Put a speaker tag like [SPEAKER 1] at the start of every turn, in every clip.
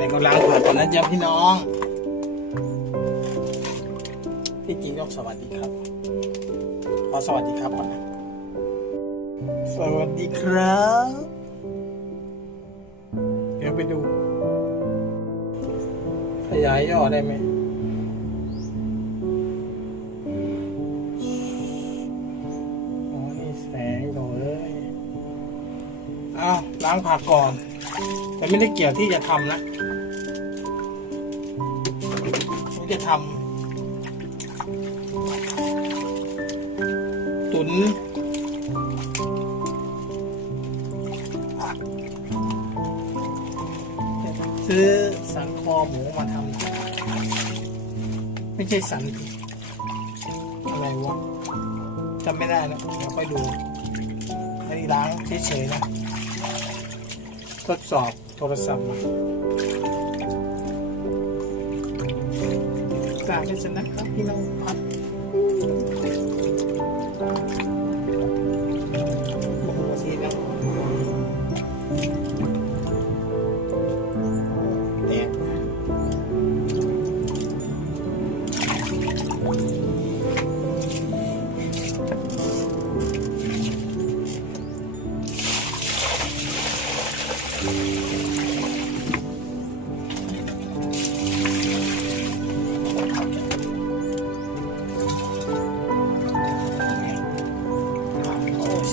[SPEAKER 1] ไหนก็ล้างผักก่อนนะจ๊ะพี่น้องพี่จริงต้องสวัสดีครับ ขอสวัสดีครับก่อนนะ สวัสดีครับ เดี๋ยวไปดู ขยายย่อได้ไหมอ๋อนี่แสงโดดเลยอ้าวล้างผักก่อน แต่ไม่ได้เกี่ยวที่จะทำนะ จะทำตุนซื้อสันคอหมูมาทำไม่ใช่สัน อะไรวะจำไม่ได้นะเดี๋ยวค่อยดูไม่ได้ล้างเฉยๆนะ ทดสอบโทรศัพท์มาากให้ฉันนะครับพี่น้องพับ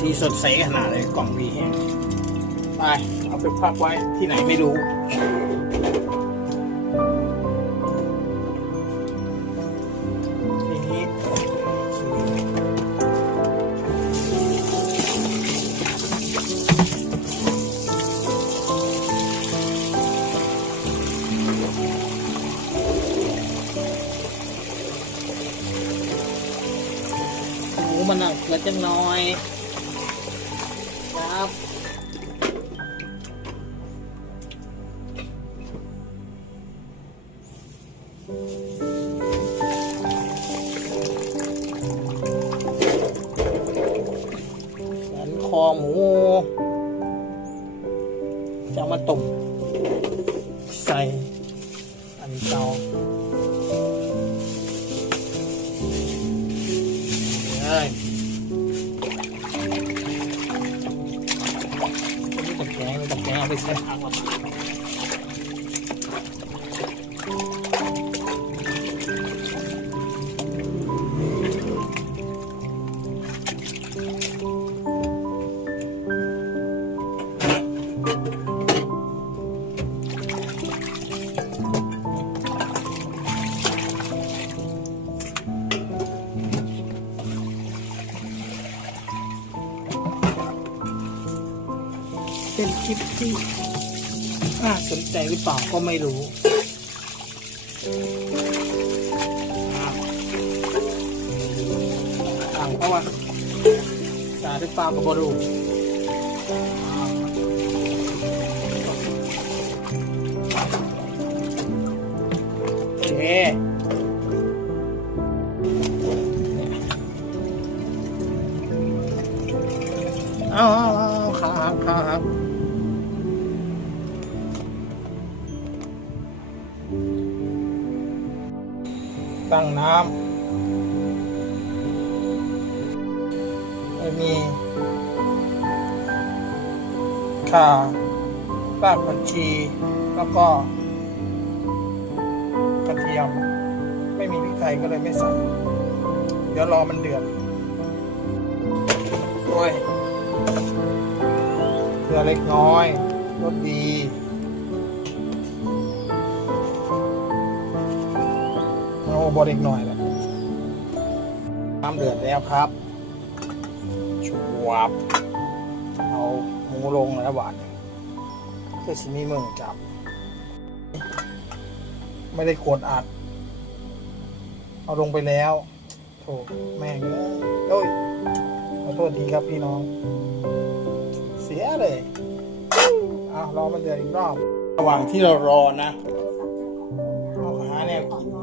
[SPEAKER 1] โอ้สีสดใสขนาดเลยกล่องพี่แฮงไปเอาไปพักไว้ที่ไหนไม่รู้นี้หมูมันหนักเกลือจังน้อย หมูจะมาต้มใส่อันเตาเลยนี่ตะแกงนี่ตะแกงเอาไปใส่ทาเคลิปที่น่าสนใจหรือเปล่าก็ไม่รู้ต่างเพราะว่าสาหรือเปล่าก็บ่รู้อะโอเคเอาเอาเอาขาหักขาหัก ตั้งน้ำม่มีข่ารากผักชี แล้วก็ กระเทียม ไม่มีพริกไทยก็เลยไม่ใส่ เดี๋ยวรอมันเดือดโอ้ยเกลือเล็กน้อยรสดี บอเล็กหน้อยแหละน้ำเดือดแล้วครับชวบเอาหมูลงแล้วหวานเพื่อชิมีมือจับ ไม่ได้กดอัด เอาลงไปแล้วโถแม่งเอ้ยโอ้ยขอโทษทีครับพี่น้อง เสียเลยเอาวรอมันเดือดอีกรอบ ระหว่างที่เรารอนะเอาหาแนวกิน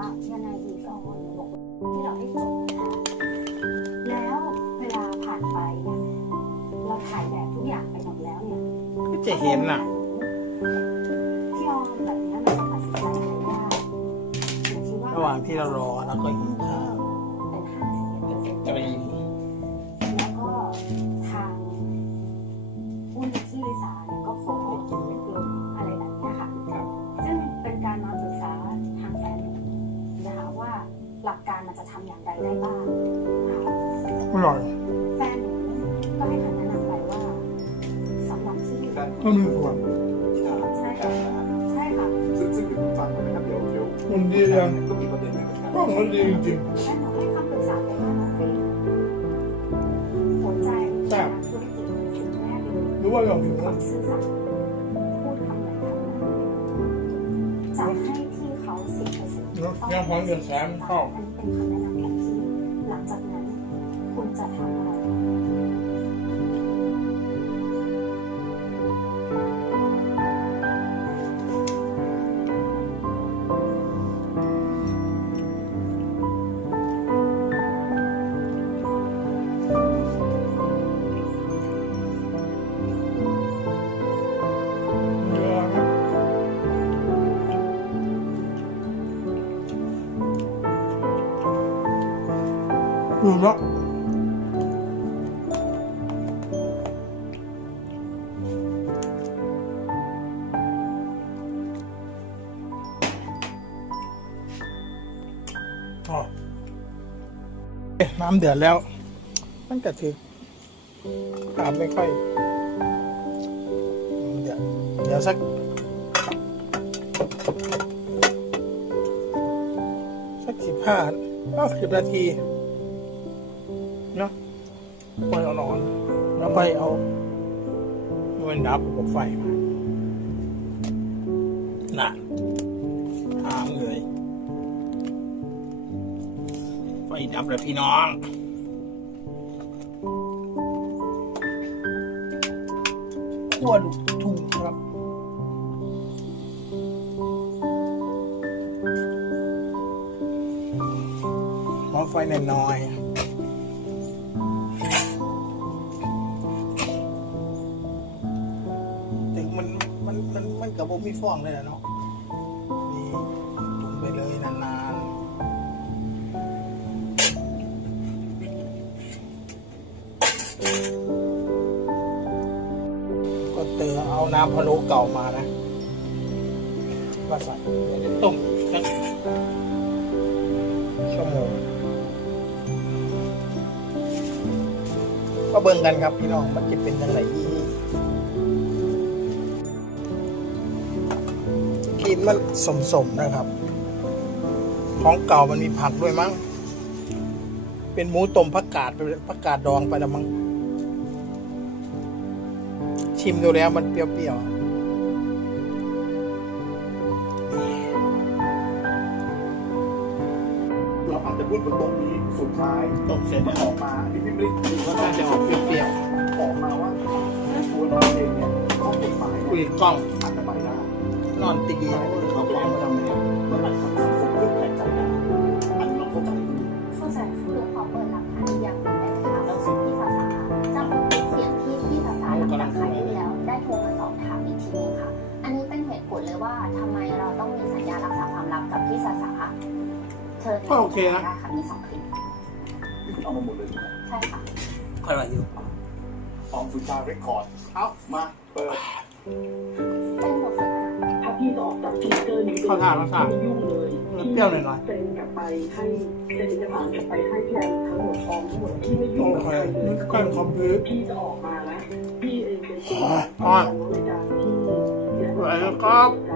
[SPEAKER 2] ว่ายังไงดีพี่ออนหนูบอกว่าที่เราให้จบนะคะแล้วเวลาผ่านไปเนี่ยเราถ่ายแบบทุกอย่างไปหมดแล้วเนี่ย
[SPEAKER 1] ก็จะเห็นน่ะ
[SPEAKER 2] พี่ออมแบบนี้มันจะตัดสินใจอะไรยากหนูคิดว่า
[SPEAKER 1] ระหว่างที่เรารอแล้วก็หิว
[SPEAKER 2] ที่ก็มีส่
[SPEAKER 1] วน
[SPEAKER 2] ใช่ค่ะ ใช่ค่ะ
[SPEAKER 3] ซึ่งซึ่งเดี๋ยวผมฟังก่อนนะครับเดี๋ยวเดี๋ยว
[SPEAKER 1] มันดีจัง
[SPEAKER 3] ก็มีประเด็นหนึ่งเหมือนกัน
[SPEAKER 1] ก็มันดีจริง
[SPEAKER 2] แฟนหนูให้คำปรึกษาไปว่าน้องกรีนหัวใจการธุรกิจสิ่งแรกเลย
[SPEAKER 1] ๆรู้ว่าเราหิว
[SPEAKER 2] ความซื่อสัตย์พูดคำไหนคำนั้นจะให้ที่เขาสิบเปอร์เซ็นต์
[SPEAKER 1] ยังพร้อมเดือนแสนเข้า
[SPEAKER 2] อันนี้เป็นคำแนะนำของที่หลังจากนั้นคุณจะทำอะไร
[SPEAKER 1] ดูแล้วอ๋อเอ๊ะน้ำเดือดแล้ว มันกระถึกตามไม่ค่อยเดี๋ยวเดี๋ยวสักสักสิบห้าสิบนาที เนาะค่อยเอานอนแล้วค่อยเอามันดับกับไฟมาน่ะทางเลย ไฟดับเลยพี่น้องขั้วดุทุ่งครับขอไฟหน่อยๆ มันกับผมมีฟองเลยนะเนาะนี่ตุนไปเลยนานๆ ก็เตอเอาน้ำพะโล้เก่ามานะมาใส่เดี๋ยวจะต้มสักชั่วโมงก็เบิ่งกันครับพี่น้องมันจะเป็นยังไงอีก มันสมๆนะครับ ของเก่ามันมีผักด้วยมั้ง เป็นหมูต้มผักกาดไปผักกาดดองไปแล้วมั้ง ชิมดูแล้วมันเปรี้ยว
[SPEAKER 3] เราอาจจะพูดบนโต๊ะนี้สุดท้าย
[SPEAKER 1] ๆต้มเสร็จ
[SPEAKER 3] มัน
[SPEAKER 1] แล้ว
[SPEAKER 3] ออกมาอันนี้พี่ไม่ได้ดูว่า
[SPEAKER 1] น่าจะออกเปรี้ยว
[SPEAKER 3] ออกมาว่าตัวน้องเองเนี่ยข้อกฎหมาย
[SPEAKER 1] ๆคุย
[SPEAKER 3] เนี่ย
[SPEAKER 1] กล้อง
[SPEAKER 3] อาจจะไปได้
[SPEAKER 1] นอนตีเขากล้องมาทำไมเนี่ย
[SPEAKER 3] มันอาจจะทำให้สังคมเครื่องแปลกใจได้อันนี้เราเข้าใจดี
[SPEAKER 2] เข้าใจค่ะหนูขอเปิดหลักฐานอีกอย่างหนึ่งได้ไหมคะพี่สาสาจำเป็นเสียงที่พี่สาสาหลังจากขายได้แล้ว ได้โทรมาสอบถามอีกทีนึงค่ะ อันนี้เป็นเหตุผลเลยว่าทำไมเราต้องมีสัญญารักษาความลับกับพี่สาสาเชิญ
[SPEAKER 1] ก็โอเคนะ
[SPEAKER 2] ได้ค่ะมีสองคลิป
[SPEAKER 3] นี่คุณเอามาหมดเลยนะ
[SPEAKER 2] ใช่ค่ะ
[SPEAKER 1] ค่อยว่าอยู่
[SPEAKER 3] ออมสุชาเรคคอร์ด เอ้ามาเปิด
[SPEAKER 1] ข้าทาข้าทาง
[SPEAKER 4] ไม่ยุ่งเลย
[SPEAKER 1] มันเปรี้ยวหน่อย
[SPEAKER 4] เซ็นกลับไปให้เซ็นเอกสานกลับไปให้แทนทั้งหมดพร้อมทั้งหมดที่ไม่ยุ่
[SPEAKER 1] โอง
[SPEAKER 4] กับ
[SPEAKER 1] เค
[SPEAKER 4] ใครเล
[SPEAKER 1] นี่
[SPEAKER 4] ย
[SPEAKER 1] ก็เป็นคอมพิว
[SPEAKER 4] พี่จะออกมานะพี่เองเป็นคน
[SPEAKER 1] อ่อน
[SPEAKER 4] ในการที่พี่แอม
[SPEAKER 1] อ